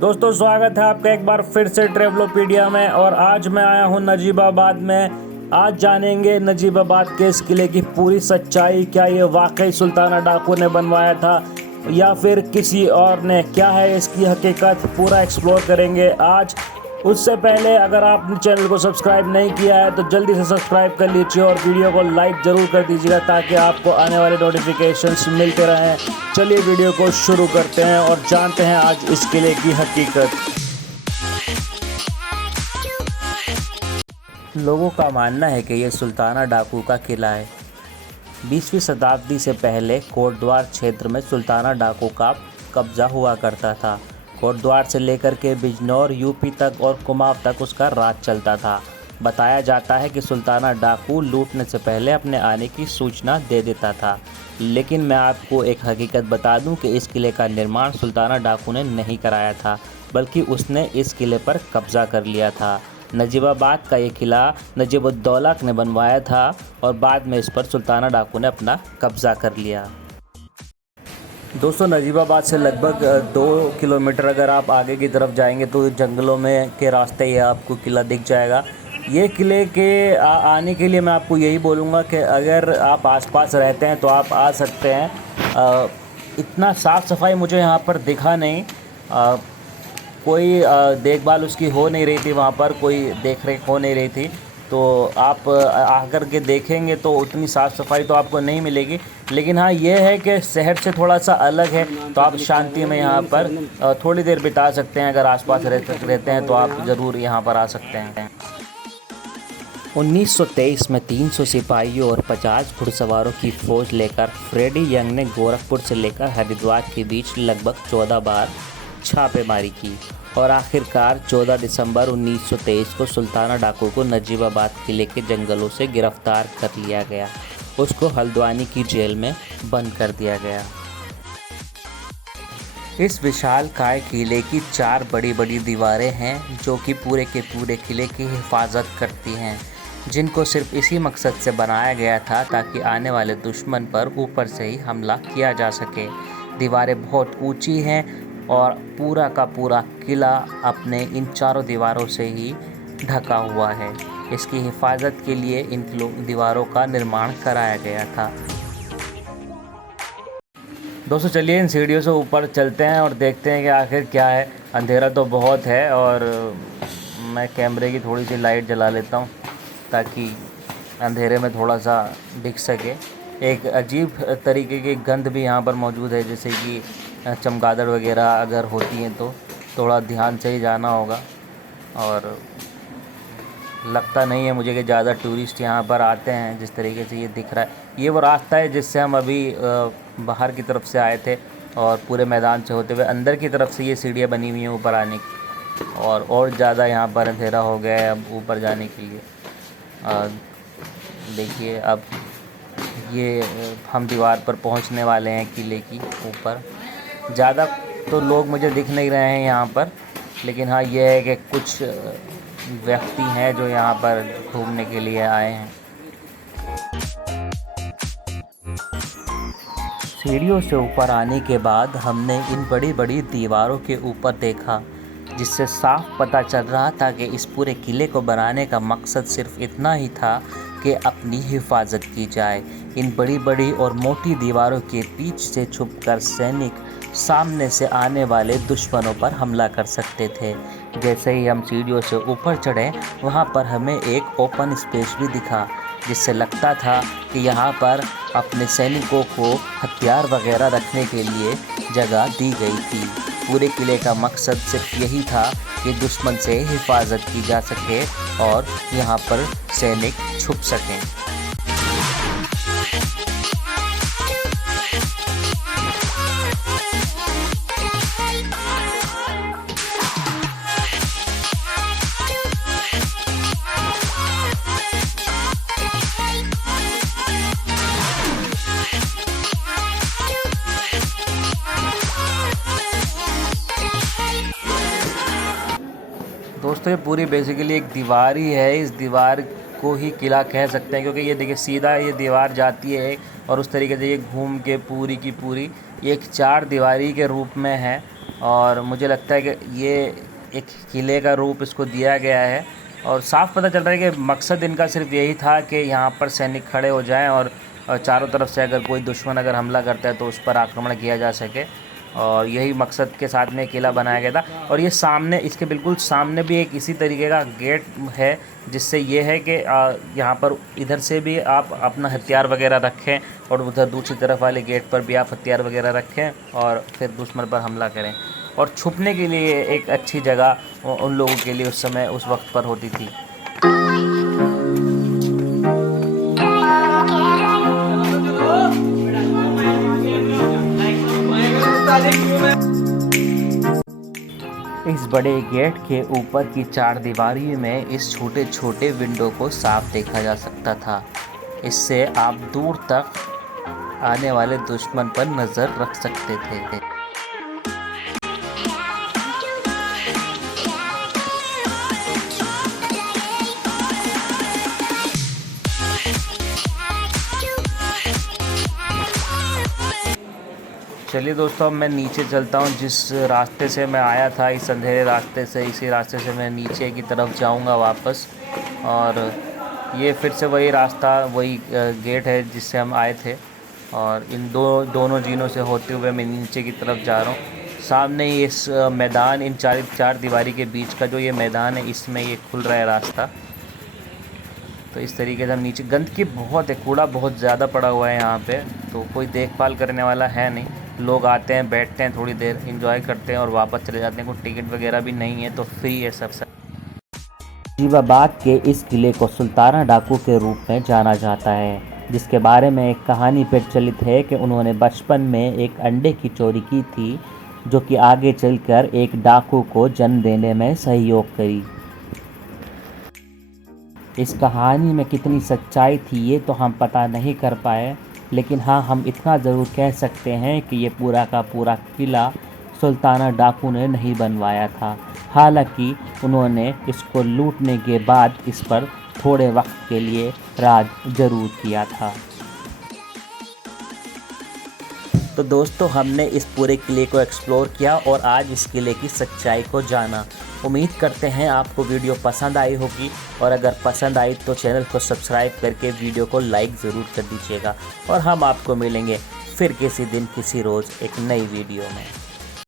दोस्तों स्वागत है आपका एक बार फिर से ट्रेवलोपीडिया में। और आज मैं आया हूँ नजीबाबाद में। आज जानेंगे नजीबाबाद के इस किले की पूरी सच्चाई। क्या ये वाकई सुल्ताना डाकू ने बनवाया था या फिर किसी और ने? क्या है इसकी हकीकत, पूरा एक्सप्लोर करेंगे आज। उससे पहले अगर आपने चैनल को सब्सक्राइब नहीं किया है तो जल्दी से सब्सक्राइब कर लीजिए और वीडियो को लाइक ज़रूर कर दीजिएगा ताकि आपको आने वाले नोटिफिकेशंस मिलते रहें। चलिए वीडियो को शुरू करते हैं और जानते हैं आज इस किले की हकीकत। लोगों का मानना है कि यह सुल्ताना डाकू का किला है। 20वीं शताब्दी से पहले कोटद्वार क्षेत्र में सुल्ताना डाकू का कब्जा हुआ करता था। कोटद्वार से लेकर के बिजनौर यूपी तक और कुमाऊं तक उसका राज चलता था। बताया जाता है कि सुल्ताना डाकू लूटने से पहले अपने आने की सूचना दे देता था। लेकिन मैं आपको एक हकीकत बता दूं कि इस किले का निर्माण सुल्ताना डाकू ने नहीं कराया था, बल्कि उसने इस किले पर कब्जा कर लिया था। नजीबाबाद का ये किला नजीबुद्दौला ने बनवाया था और बाद में इस पर सुल्ताना डाकू ने अपना कब्जा कर लिया। दोस्तों नजीबाबाद से लगभग 2 किलोमीटर अगर आप आगे की तरफ जाएंगे तो जंगलों में के रास्ते ही आपको किला दिख जाएगा। ये किले के आने के लिए मैं आपको यही बोलूँगा कि अगर आप आसपास रहते हैं तो आप आ सकते हैं। इतना साफ़ सफाई मुझे यहाँ पर दिखा नहीं। कोई देखभाल उसकी हो नहीं रही थी, वहाँ पर कोई देख रेख हो नहीं रही थी। तो आप आकर के देखेंगे तो उतनी साफ़ सफाई तो आपको नहीं मिलेगी। लेकिन हाँ ये है कि शहर से थोड़ा सा अलग है, तो आप शांति में यहाँ पर थोड़ी देर बिता सकते हैं। अगर आसपास रहते हैं तो आप ज़रूर यहाँ पर आ सकते हैं। 1923 में 300 सिपाहियों और 50 घुड़सवारों की फ़ौज लेकर फ्रेडी यंग ने गोरखपुर से लेकर हरिद्वार के बीच लगभग 14 बार छापेमारी की और आखिरकार 14 दिसंबर 1923 को सुल्ताना डाकू को नजीबाबाद किले के जंगलों से गिरफ्तार कर लिया गया। उसको हल्द्वानी की जेल में बंद कर दिया गया। इस विशालकाय किले की 4 बड़ी बड़ी दीवारें हैं जो कि पूरे के पूरे किले की हिफाजत करती हैं, जिनको सिर्फ इसी मकसद से बनाया गया था ताकि आने वाले दुश्मन पर ऊपर से ही हमला किया जा सके। दीवारें बहुत ऊंची हैं और पूरा का पूरा किला अपने इन 4 दीवारों से ही ढका हुआ है। इसकी हिफाजत के लिए इन दीवारों का निर्माण कराया गया था। दोस्तों चलिए इन सीढ़ियों से ऊपर चलते हैं और देखते हैं कि आखिर क्या है। अंधेरा तो बहुत है और मैं कैमरे की थोड़ी सी लाइट जला लेता हूँ ताकि अंधेरे में थोड़ा सा दिख सके। एक अजीब तरीके की गंध भी यहाँ पर मौजूद है, जैसे कि चमगादड़ वगैरह अगर होती हैं तो थोड़ा ध्यान से ही जाना होगा। और लगता नहीं है मुझे कि ज़्यादा टूरिस्ट यहाँ पर आते हैं। जिस तरीके से ये दिख रहा है, ये वो रास्ता है जिससे हम अभी बाहर की तरफ से आए थे और पूरे मैदान से होते हुए अंदर की तरफ से ये सीढ़ियाँ बनी हुई हैं ऊपर आने की। और ज़्यादा यहाँ पर अंधेरा हो गया है अब ऊपर जाने के लिए। देखिए अब ये हम दीवार पर पहुँचने वाले हैं किले की ऊपर। ज़्यादा तो लोग मुझे दिख नहीं रहे हैं यहाँ पर, लेकिन हाँ ये है कि कुछ व्यक्ति हैं जो यहाँ पर घूमने के लिए आए हैं। सीढ़ियों से ऊपर आने के बाद हमने इन बड़ी बड़ी दीवारों के ऊपर देखा, जिससे साफ पता चल रहा था कि इस पूरे किले को बनाने का मकसद सिर्फ इतना ही था कि अपनी हिफाजत की जाए। इन बड़ी बड़ी और मोटी दीवारों के बीच से छुपकर सैनिक सामने से आने वाले दुश्मनों पर हमला कर सकते थे। जैसे ही हम सीढ़ियों से ऊपर चढ़े, वहाँ पर हमें एक ओपन स्पेस भी दिखा, जिससे लगता था कि यहाँ पर अपने सैनिकों को हथियार वगैरह रखने के लिए जगह दी गई थी। पूरे किले का मकसद सिर्फ यही था कि दुश्मन से हिफाजत की जा सके और यहाँ पर सैनिक छुप सकें। दोस्तों ये पूरी बेसिकली एक दीवार ही है। इस दीवार को ही किला कह सकते हैं, क्योंकि ये देखिए सीधा ये दीवार जाती है और उस तरीके से ये घूम के पूरी की पूरी एक 4 दीवारी के रूप में है। और मुझे लगता है कि ये एक किले का रूप इसको दिया गया है। और साफ पता चल रहा है कि मकसद इनका सिर्फ यही था कि यहाँ पर सैनिक खड़े हो जाएं और चारों तरफ से अगर कोई दुश्मन अगर हमला करता है तो उस पर आक्रमण किया जा सके, और यही मकसद के साथ में किला बनाया गया था। और ये सामने, इसके बिल्कुल सामने भी एक इसी तरीके का गेट है, जिससे ये है कि यहाँ पर इधर से भी आप अपना हथियार वगैरह रखें और उधर दूसरी तरफ वाले गेट पर भी आप हथियार वगैरह रखें और फिर दुश्मन पर हमला करें। और छुपने के लिए एक अच्छी जगह उन लोगों के लिए उस समय उस वक्त पर होती थी। इस बड़े गेट के ऊपर की चारदीवारी में इस छोटे छोटे विंडो को साफ देखा जा सकता था। इससे आप दूर तक आने वाले दुश्मन पर नज़र रख सकते थे। चलिए दोस्तों, अब मैं नीचे चलता हूँ। जिस रास्ते से मैं आया था, इस अंधेरे रास्ते से, इसी रास्ते से मैं नीचे की तरफ जाऊँगा वापस। और ये फिर से वही रास्ता, वही गेट है जिससे हम आए थे। और इन दोनों जीनों से होते हुए मैं नीचे की तरफ जा रहा हूँ। सामने ही इस मैदान, इन चार दीवारी के बीच का जो ये मैदान है, इसमें ये खुल रहा है रास्ता। तो इस तरीके से हम नीचे, गंदगी बहुत है, कूड़ा बहुत ज़्यादा पड़ा हुआ है यहाँ पे, तो कोई देखभाल करने वाला है नहीं। लोग आते हैं, बैठते हैं, थोड़ी देर एंजॉय करते हैं और वापस चले जाते हैं। कोई टिकट वगैरह भी नहीं है, तो फ्री है सब। नजीबाबाद के इस किले को सुल्ताना डाकू के रूप में जाना जाता है, जिसके बारे में एक कहानी प्रचलित है कि उन्होंने बचपन में एक अंडे की चोरी की थी, जो कि आगे चलकर एक डाकू को जन्म देने में सहयोग करी। इस कहानी में कितनी सच्चाई थी ये तो हम पता नहीं कर पाए, लेकिन हाँ, हम इतना ज़रूर कह सकते हैं कि ये पूरा का पूरा किला सुल्ताना डाकू ने नहीं बनवाया था। हालांकि उन्होंने इसको लूटने के बाद इस पर थोड़े वक्त के लिए राज ज़रूर किया था। तो दोस्तों, हमने इस पूरे किले को एक्सप्लोर किया और आज इस किले की सच्चाई को जाना। उम्मीद करते हैं आपको वीडियो पसंद आई होगी, और अगर पसंद आई तो चैनल को सब्सक्राइब करके वीडियो को लाइक ज़रूर कर दीजिएगा। और हम आपको मिलेंगे फिर किसी दिन, किसी रोज़ एक नई वीडियो में।